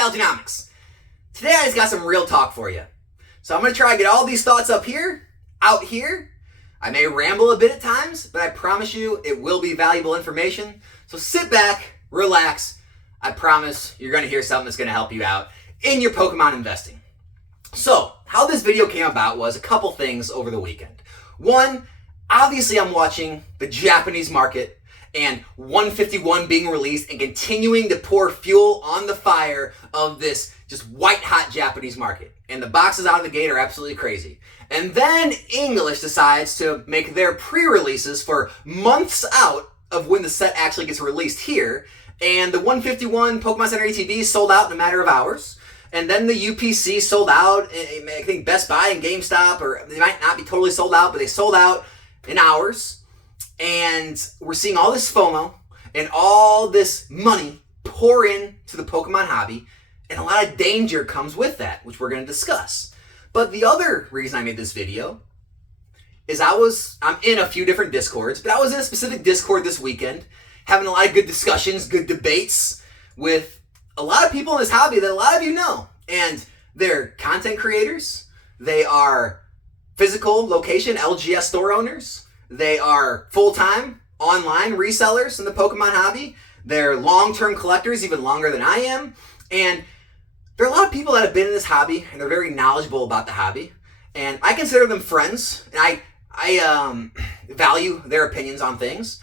Nostalgianomics. Today I just got some real talk for you. So I'm going to try to get all these thoughts up here, out here. I may ramble a bit at times, but I promise you it will be valuable information. So sit back, relax. I promise you're going to hear something that's going to help you out in your Pokemon investing. So how this video came about was a couple things over the weekend. One, obviously I'm watching the Japanese market and 151 being released and continuing to pour fuel on the fire of this just white hot Japanese market. And the boxes out of the gate are absolutely crazy. And then English decides to make their pre-releases for months out of when the set actually gets released here. And the 151 Pokemon Center ATV sold out in a matter of hours. And then the UPC sold out. I think Best Buy and GameStop, or they might not be totally sold out, but they sold out in hours. And we're seeing all this FOMO and all this money pour into the Pokemon hobby, and a lot of danger comes with that, which we're going to discuss. But the other reason I made this video is I'm in a few different Discords, but I was in a specific Discord this weekend having a lot of good discussions, good debates with a lot of people in this hobby that a lot of you know. And they're content creators, they are physical location LGS store owners, they are full-time online resellers in the Pokemon hobby. They're long-term collectors, even longer than I am. And there are a lot of people that have been in this hobby, and they're very knowledgeable about the hobby. And I consider them friends, and I value their opinions on things.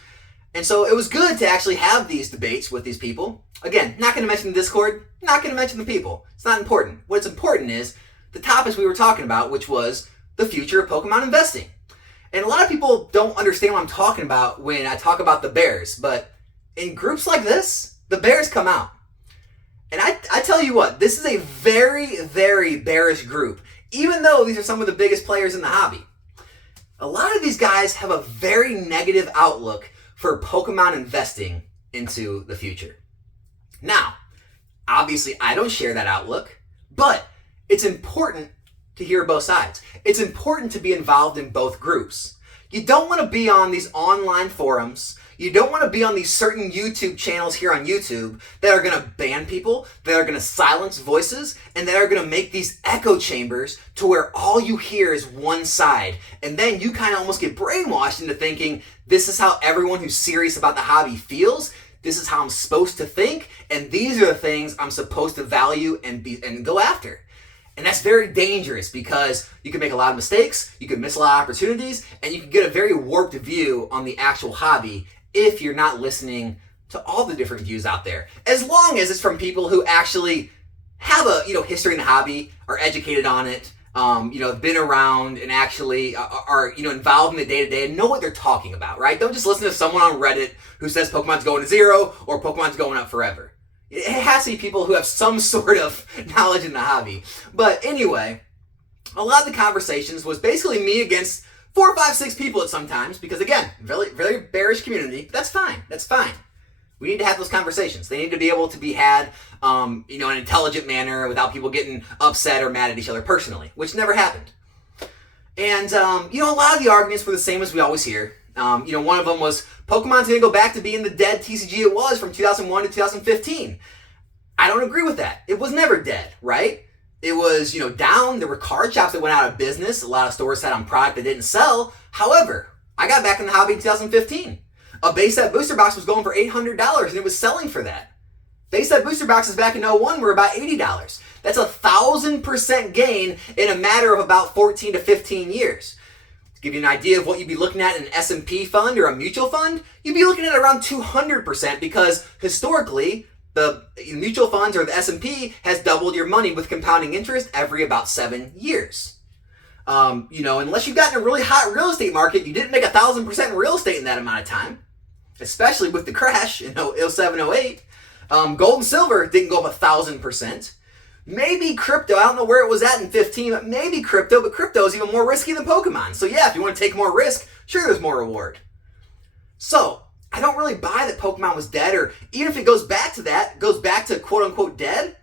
And so it was good to actually have these debates with these people. Again, not going to mention the Discord, not going to mention the people. It's not important. What's important is the topics we were talking about, which was the future of Pokemon investing. And a lot of people don't understand what I'm talking about when I talk about the bears, but in groups like this, the bears come out. And I tell you what, this is a very, very bearish group, even though these are some of the biggest players in the hobby. A lot of these guys have a very negative outlook for Pokemon investing into the future. Now, obviously I don't share that outlook, but it's important to hear both sides. It's important to be involved in both groups. You don't want to be on these online forums. You don't want to be on these certain YouTube channels here on YouTube that are going to ban people, that are going to silence voices, and that are going to make these echo chambers to where all you hear is one side. And then you kind of almost get brainwashed into thinking, this is how everyone who's serious about the hobby feels. This is how I'm supposed to think. And these are the things I'm supposed to value and go after. And that's very dangerous because you can make a lot of mistakes, you can miss a lot of opportunities, and you can get a very warped view on the actual hobby if you're not listening to all the different views out there. As long as it's from people who actually have a history in the hobby, are educated on it, have been around and actually are involved in the day-to-day and know what they're talking about, right? Don't just listen to someone on Reddit who says Pokemon's going to zero or Pokemon's going up forever. It has to be people who have some sort of knowledge in the hobby. But anyway, a lot of the conversations was basically me against 4, 5, 6 people at sometimes, because again, very, very bearish community. But that's fine. That's fine. We need to have those conversations. They need to be able to be had, in an intelligent manner without people getting upset or mad at each other personally, which never happened. And, a lot of the arguments were the same as we always hear. One of them was Pokemon's going to go back to being the dead TCG it was from 2001 to 2015. I don't agree with that. It was never dead, right? It was, down. There were card shops that went out of business. A lot of stores sat on product that didn't sell. However, I got back in the hobby in 2015. A base set booster box was going for $800 and it was selling for that. Base set booster boxes back in 01 were about $80. That's 1,000% gain in a matter of about 14 to 15 years. To give you an idea of what you'd be looking at in an S&P fund or a mutual fund, you'd be looking at around 200% because historically, the mutual funds or the S&P has doubled your money with compounding interest every about 7 years. Unless you got in a really hot real estate market, you didn't make 1,000% in real estate in that amount of time, especially with the crash in 07, 08. Gold and silver didn't go up 1,000%. Maybe crypto, I don't know where it was at in 15, but maybe crypto, but crypto is even more risky than Pokemon. So yeah, if you want to take more risk, sure, there's more reward. So I don't really buy that Pokemon was dead, or even if it goes back to quote unquote dead,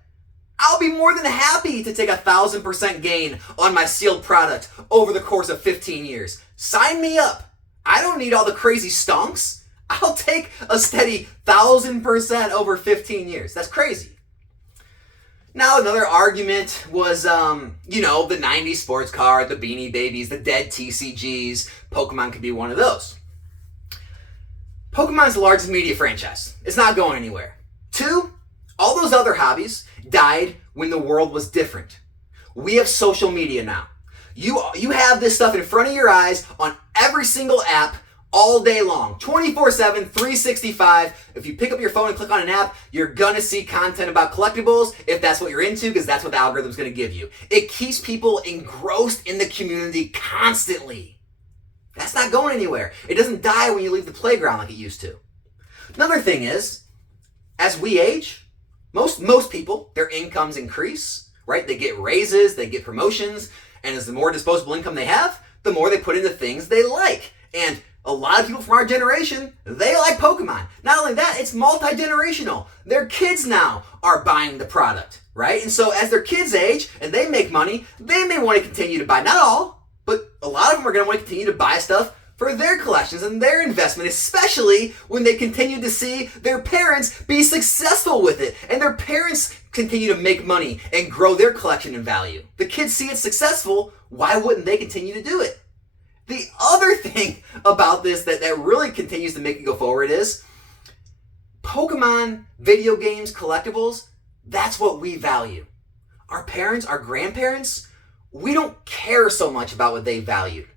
I'll be more than happy to take 1,000% gain on my sealed product over the course of 15 years. Sign me up. I don't need all the crazy stonks. I'll take a steady 1,000% over 15 years. That's crazy. Now, another argument was, the 90s sports card, the Beanie Babies, the dead TCGs. Pokemon could be one of those. Pokemon's the largest media franchise. It's not going anywhere. 2, all those other hobbies died when the world was different. We have social media now. You have this stuff in front of your eyes on every single app all day long, 24/7, 365. If you pick up your phone and click on an app, you're gonna see content about collectibles if that's what you're into, because that's what the algorithm's gonna give you. It keeps people engrossed in the community constantly. That's not going anywhere. It doesn't die when you leave the playground like it used to. Another thing is, as we age, most people, their incomes increase, right? They get raises, they get promotions, and as the more disposable income they have, the more they put into things they like. And a lot of people from our generation, they like Pokemon. Not only that, it's multi-generational. Their kids now are buying the product, right? And so as their kids age and they make money, they may want to continue to buy, not all, but a lot of them are going to want to continue to buy stuff for their collections and their investment, especially when they continue to see their parents be successful with it and their parents continue to make money and grow their collection in value. The kids see it successful, why wouldn't they continue to do it? The other thing about this that really continues to make it go forward is Pokemon, video games, collectibles, that's what we value. Our parents, our grandparents, we don't care so much about what they valued.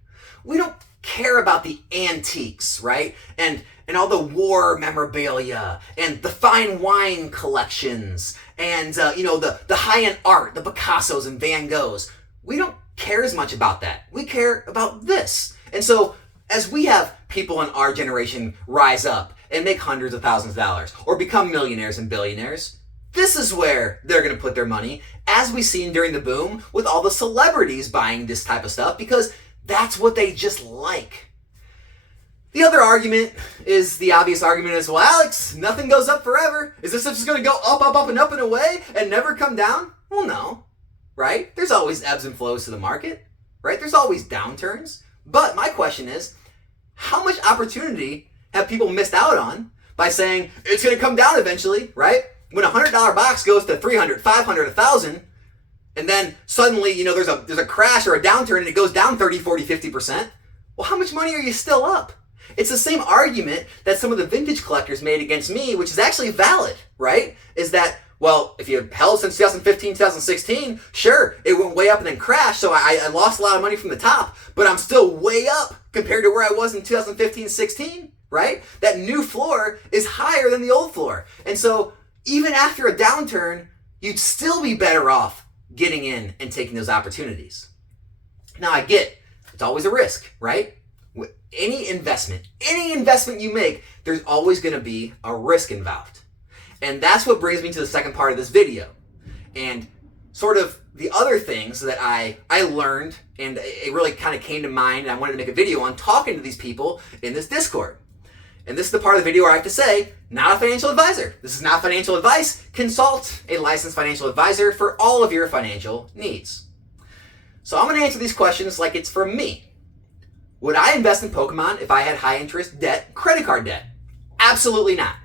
We don't care about the antiques, right? And all the war memorabilia and the fine wine collections and the high-end art, the Picassos and Van Goghs. We don't care as much about that. We care about this. And so as we have people in our generation rise up and make hundreds of thousands of dollars or become millionaires and billionaires, this is where they're going to put their money, as we've seen during the boom with all the celebrities buying this type of stuff, because that's what they just like. The other argument is the obvious argument is, well, Alex, nothing goes up forever. Is this just going to go up, up, up, and up and away and never come down? Well, no. Right? There's always ebbs and flows to the market, right? There's always downturns. But my question is, how much opportunity have people missed out on by saying it's going to come down eventually, right? When a $100 box goes to $300, $500, $1,000, and then suddenly, there's a crash or a downturn and it goes down 30, 40, 50%. Well, how much money are you still up? It's the same argument that some of the vintage collectors made against me, which is actually valid, right? Is that, well, if you held since 2015, 2016, sure, it went way up and then crashed, so I lost a lot of money from the top, but I'm still way up compared to where I was in 2015, 16, right? That new floor is higher than the old floor. And so even after a downturn, you'd still be better off getting in and taking those opportunities. Now I get, it's always a risk, right? With any investment you make, there's always going to be a risk involved. And that's what brings me to the second part of this video. And sort of the other things that I learned, and it really kind of came to mind, and I wanted to make a video on talking to these people in this Discord. And this is the part of the video where I have to say, not a financial advisor. This is not financial advice. Consult a licensed financial advisor for all of your financial needs. So I'm going to answer these questions like it's from me. Would I invest in Pokemon if I had high interest debt, credit card debt? Absolutely not.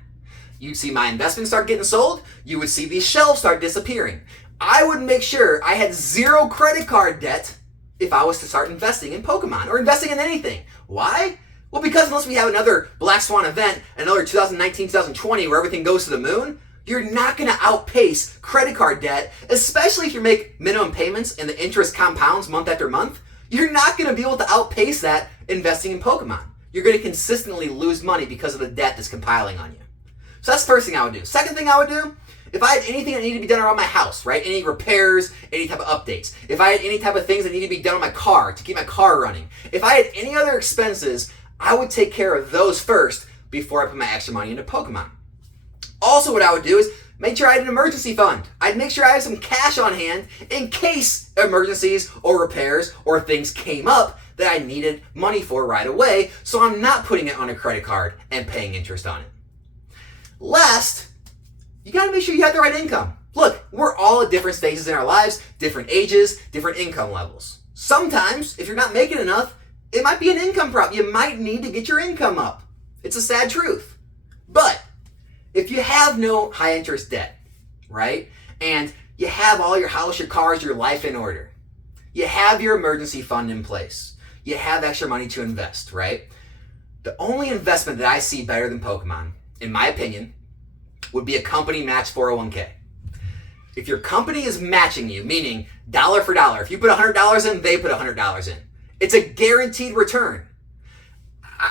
You'd see my investments start getting sold. You would see these shelves start disappearing. I would make sure I had zero credit card debt if I was to start investing in Pokemon or investing in anything. Why? Well, because unless we have another Black Swan event, another 2019, 2020 where everything goes to the moon, you're not going to outpace credit card debt, especially if you make minimum payments and the interest compounds month after month. You're not going to be able to outpace that investing in Pokemon. You're going to consistently lose money because of the debt that's compiling on you. So that's the first thing I would do. Second thing I would do, if I had anything that needed to be done around my house, right? Any repairs, any type of updates. If I had any type of things that needed to be done on my car to keep my car running. If I had any other expenses, I would take care of those first before I put my extra money into Pokemon. Also, what I would do is make sure I had an emergency fund. I'd make sure I had some cash on hand in case emergencies or repairs or things came up that I needed money for right away, so I'm not putting it on a credit card and paying interest on it. Last, you gotta make sure you have the right income. Look, we're all at different stages in our lives, different ages, different income levels. Sometimes, if you're not making enough, it might be an income problem. You might need to get your income up. It's a sad truth. But if you have no high interest debt, right, and You have all your house, your cars, your life in order. You have your emergency fund in place. You have extra money to invest, right? The only investment that I see better than Pokemon, in my opinion, would be a company match 401k. If your company is matching you, meaning dollar for dollar, if you put $100 in, they put $100 in. It's a guaranteed return.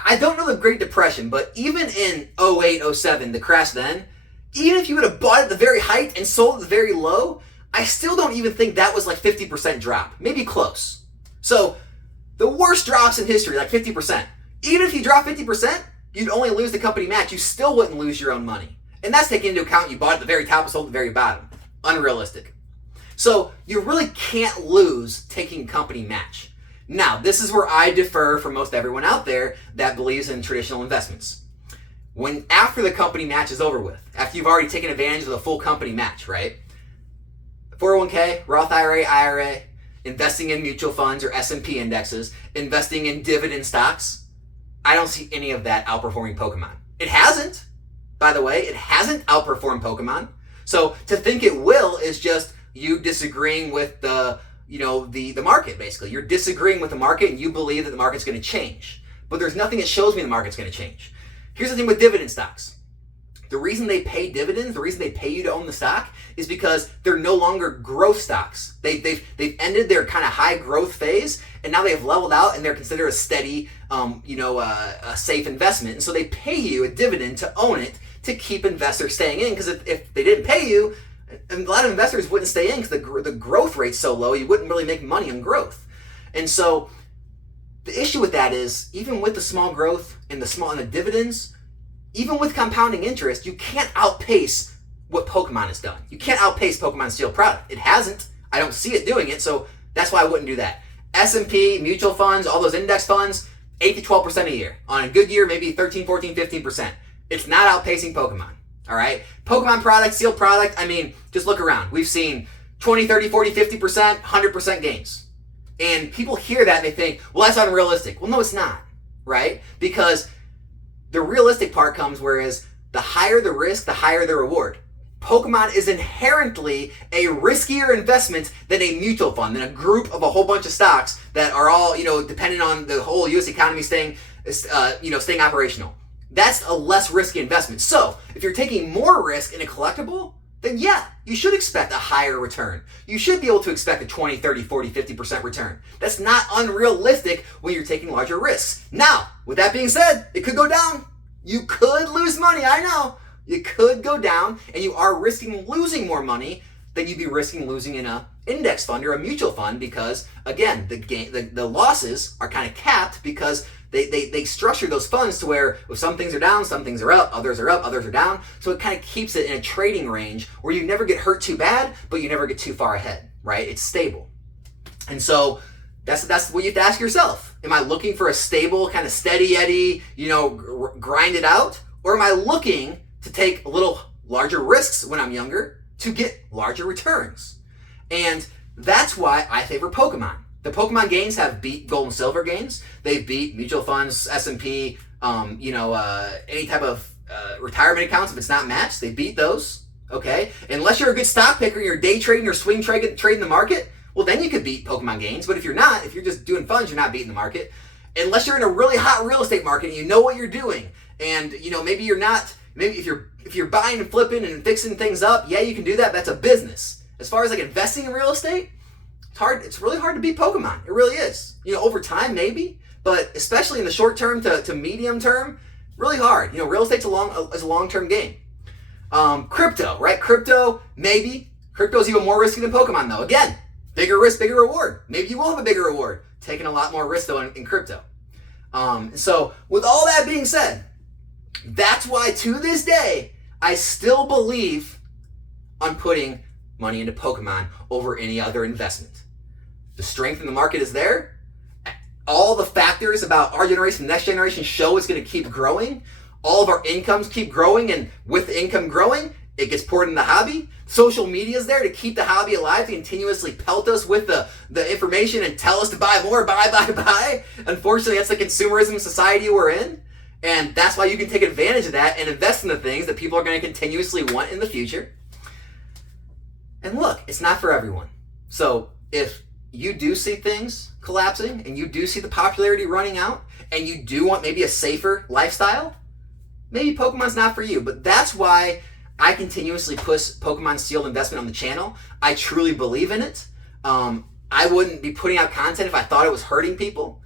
I don't know the Great Depression, but even in 08, 07, the crash then, even if you would have bought at the very height and sold at the very low, I still don't even think that was like 50% drop. Maybe close. So the worst drops in history, like 50%. Even if you drop 50%, you'd only lose the company match. You still wouldn't lose your own money. And that's taking into account you bought at the very top and sold at the very bottom. Unrealistic. So you really can't lose taking company match. Now, this is where I differ from most everyone out there that believes in traditional investments. When after the company match is over with, after you've already taken advantage of the full company match, right? 401k, Roth IRA, investing in mutual funds or S&P indexes, investing in dividend stocks, I don't see any of that outperforming Pokemon. It hasn't, by the way, it hasn't outperformed Pokemon. So to think it will is just you disagreeing with the market, basically. You're disagreeing with the market and you believe that the market's going to change. But there's nothing that shows me the market's going to change. Here's the thing with dividend stocks. The reason they pay dividends, the reason they pay you to own the stock is because they're no longer growth stocks. They've ended their kind of high growth phase and now they've leveled out and they're considered a steady, a safe investment. And so they pay you a dividend to own it to keep investors staying in, because if they didn't pay you, a lot of investors wouldn't stay in because the growth rate's so low, you wouldn't really make money on growth. And so the issue with that is, even with the small growth and the dividends, even with compounding interest, you can't outpace what Pokemon has done. You can't outpace Pokemon's Steel product. It hasn't. I don't see it doing it, so that's why I wouldn't do that. S&P, mutual funds, all those index funds, 8 to 12% a year. On a good year, maybe 13, 14, 15%. It's not outpacing Pokemon, all right? Pokemon product, Steel product, I mean, just look around. We've seen 20, 30, 40, 50%, 100% gains. And people hear that and they think, well, that's unrealistic. Well, no, it's not, right? Because the realistic part comes whereas the higher the risk, the higher the reward. Pokemon is inherently a riskier investment than a mutual fund, than a group of a whole bunch of stocks that are all, dependent on the whole U.S. economy staying operational. That's a less risky investment. So if you're taking more risk in a collectible, then yeah, you should expect a higher return. You should be able to expect a 20, 30, 40, 50% return. That's not unrealistic when you're taking larger risks. Now, with that being said, it could go down. You could lose money, I know. You could go down and you are risking losing more money than you'd be risking losing in a index fund or a mutual fund because, again, the losses are kind of capped because they structure those funds to where if some things are down, some things are up, others are down. So it kind of keeps it in a trading range where you never get hurt too bad, but you never get too far ahead, right? It's stable. And so that's what you have to ask yourself. Am I looking for a stable, kind of steady eddy, grind it out? Or am I looking to take a little larger risks when I'm younger to get larger returns? And that's why I favor Pokemon. The Pokemon gains have beat gold and silver gains. They've beat mutual funds, S&P, any type of retirement accounts. If it's not matched, they beat those. Okay, unless you're a good stock picker, you're day trading or swing trading the market. Well, then you could beat Pokemon gains. But if you're not, if you're just doing funds, you're not beating the market. Unless you're in a really hot real estate market and you know what you're doing, and maybe you're not. Maybe if you're buying and flipping and fixing things up, yeah, you can do that. That's a business. As far as like investing in real estate, it's hard. It's really hard to beat Pokemon. It really is. Over time maybe, but especially in the short term to medium term, really hard. Real estate's a long-term game. Crypto, right? Crypto, maybe. Crypto's even more risky than Pokemon though. Again, bigger risk, bigger reward. Maybe you will have a bigger reward taking a lot more risk though in crypto. So with all that being said, that's why to this day, I still believe on putting money into Pokemon over any other investment. The strength in the market is there. All the factors about our generation, the next generation show it's going to keep growing. All of our incomes keep growing, and with the income growing, it gets poured in the hobby. Social media is there to keep the hobby alive, to continuously pelt us with the information and tell us to buy more, buy. Unfortunately, that's the consumerism society we're in. And that's why you can take advantage of that and invest in the things that people are going to continuously want in the future. And look, it's not for everyone. So if you do see things collapsing and you do see the popularity running out and you do want maybe a safer lifestyle, maybe Pokemon's not for you. But that's why I continuously push Pokemon sealed investment on the channel. I truly believe in it. I wouldn't be putting out content if I thought it was hurting people.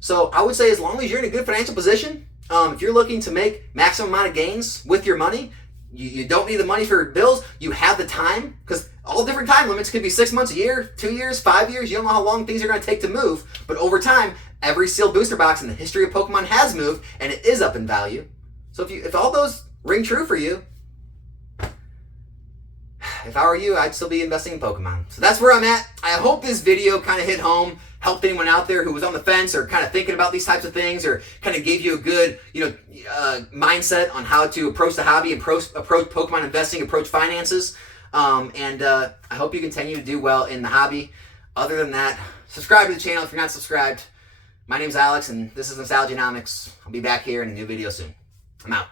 So I would say as long as you're in a good financial position, if you're looking to make maximum amount of gains with your money, you don't need the money for bills, you have the time, because all different time limits could be 6 months, a year, 2 years, 5 years. You don't know how long things are going to take to move. But over time, every sealed booster box in the history of Pokemon has moved, and it is up in value. So if all those ring true for you, if I were you, I'd still be investing in Pokemon. So that's where I'm at. I hope this video kind of hit home, helped anyone out there who was on the fence or kind of thinking about these types of things, or kind of gave you a good, mindset on how to approach the hobby, approach Pokemon investing, approach finances. I hope you continue to do well in the hobby. Other than that, subscribe to the channel if you're not subscribed. My name's Alex, and this is Nostalgianomics. I'll be back here in a new video soon. I'm out.